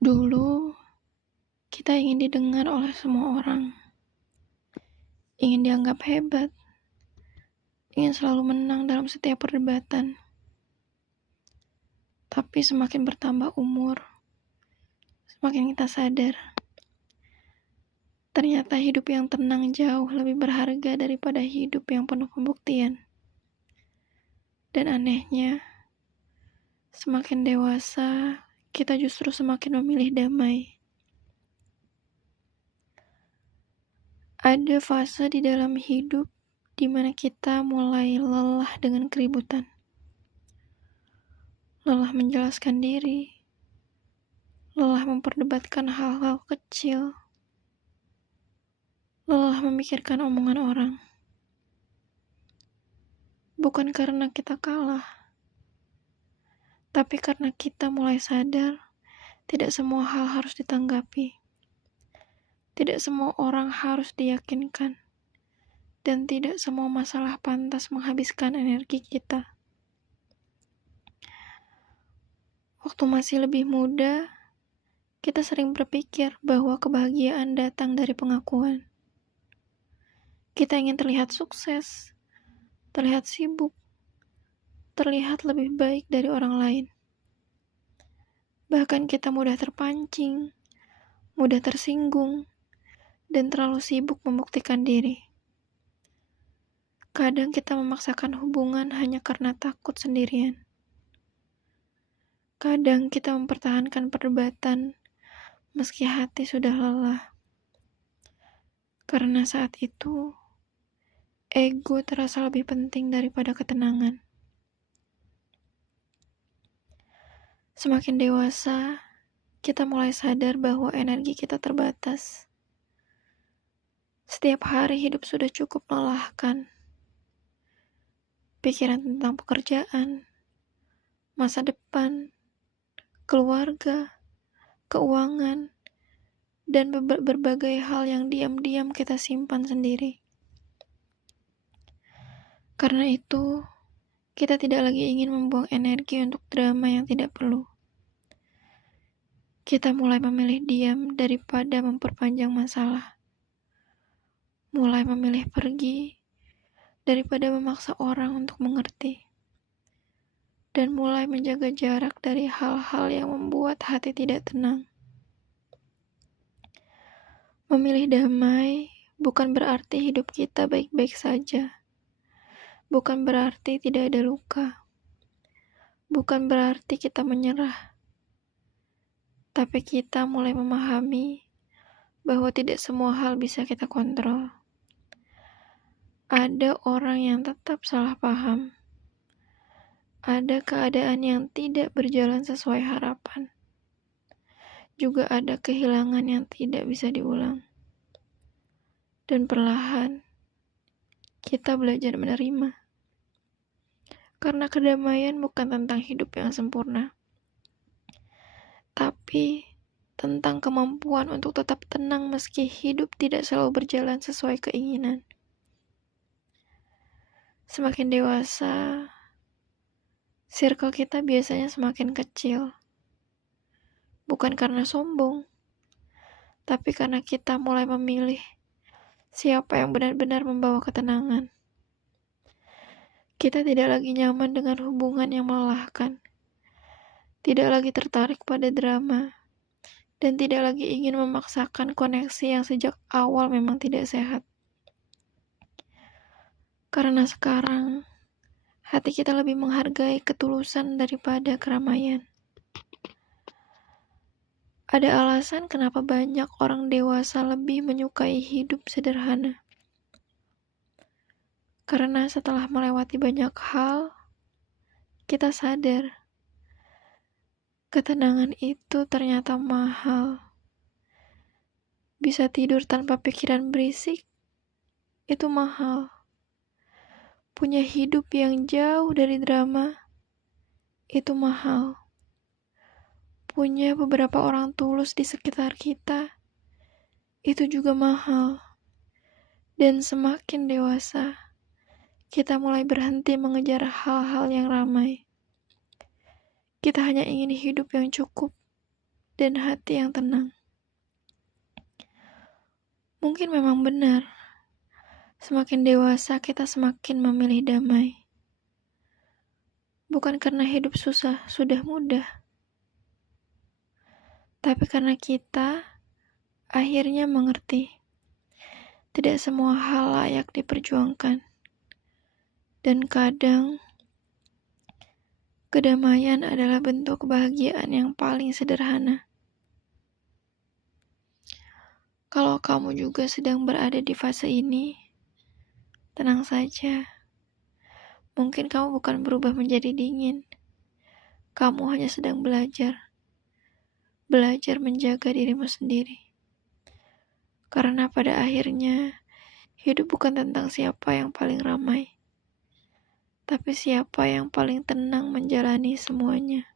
Dulu, kita ingin didengar oleh semua orang, ingin dianggap hebat, ingin selalu menang dalam setiap perdebatan. Tapi semakin bertambah umur, semakin kita sadar, ternyata hidup yang tenang jauh lebih berharga daripada hidup yang penuh pembuktian. Dan anehnya, semakin dewasa, kita justru semakin memilih damai. Ada fase di dalam hidup di mana kita mulai lelah dengan keributan. Lelah menjelaskan diri, lelah memperdebatkan hal-hal kecil, lelah memikirkan omongan orang. Bukan karena kita kalah, tapi karena kita mulai sadar tidak semua hal harus ditanggapi, tidak semua orang harus diyakinkan, dan tidak semua masalah pantas menghabiskan energi kita. Waktu masih lebih muda, kita sering berpikir bahwa kebahagiaan datang dari pengakuan. Kita ingin terlihat sukses, terlihat sibuk, terlihat lebih baik dari orang lain. Bahkan kita mudah terpancing, mudah tersinggung, dan terlalu sibuk membuktikan diri. Kadang kita memaksakan hubungan hanya karena takut sendirian. Kadang kita mempertahankan perdebatan meski hati sudah lelah. Karena saat itu, ego terasa lebih penting daripada ketenangan. Semakin dewasa, kita mulai sadar bahwa energi kita terbatas. Setiap hari hidup sudah cukup melelahkan. Pikiran tentang pekerjaan, masa depan, keluarga, keuangan, dan berbagai hal yang diam-diam kita simpan sendiri. Karena itu, kita tidak lagi ingin membuang energi untuk drama yang tidak perlu. Kita mulai memilih diam daripada memperpanjang masalah. Mulai memilih pergi daripada memaksa orang untuk mengerti. Dan mulai menjaga jarak dari hal-hal yang membuat hati tidak tenang. Memilih damai bukan berarti hidup kita baik-baik saja. Bukan berarti tidak ada luka. Bukan berarti kita menyerah. Tapi kita mulai memahami bahwa tidak semua hal bisa kita kontrol. Ada orang yang tetap salah paham. Ada keadaan yang tidak berjalan sesuai harapan. Juga ada kehilangan yang tidak bisa diulang. Dan perlahan, kita belajar menerima. Karena kedamaian bukan tentang hidup yang sempurna. Tapi tentang kemampuan untuk tetap tenang meski hidup tidak selalu berjalan sesuai keinginan. Semakin dewasa, circle kita biasanya semakin kecil. Bukan karena sombong, tapi karena kita mulai memilih siapa yang benar-benar membawa ketenangan. Kita tidak lagi nyaman dengan hubungan yang melelahkan, tidak lagi tertarik pada drama, dan tidak lagi ingin memaksakan koneksi yang sejak awal memang tidak sehat. Karena sekarang, hati kita lebih menghargai ketulusan daripada keramaian. Ada alasan kenapa banyak orang dewasa lebih menyukai hidup sederhana. Karena setelah melewati banyak hal, kita sadar ketenangan itu ternyata mahal. Bisa tidur tanpa pikiran berisik, itu mahal. Punya hidup yang jauh dari drama, itu mahal. Punya beberapa orang tulus di sekitar kita, itu juga mahal. Dan semakin dewasa, kita mulai berhenti mengejar hal-hal yang ramai. Kita hanya ingin hidup yang cukup, dan hati yang tenang. Mungkin memang benar, semakin dewasa kita semakin memilih damai. Bukan karena hidup susah, sudah mudah. Tapi karena kita akhirnya mengerti, tidak semua hal layak diperjuangkan. Dan kadang, kedamaian adalah bentuk kebahagiaan yang paling sederhana. Kalau kamu juga sedang berada di fase ini, tenang saja. Mungkin kamu bukan berubah menjadi dingin. Kamu hanya sedang belajar menjaga dirimu sendiri. Karena pada akhirnya, hidup bukan tentang siapa yang paling ramai, tapi siapa yang paling tenang menjalani semuanya.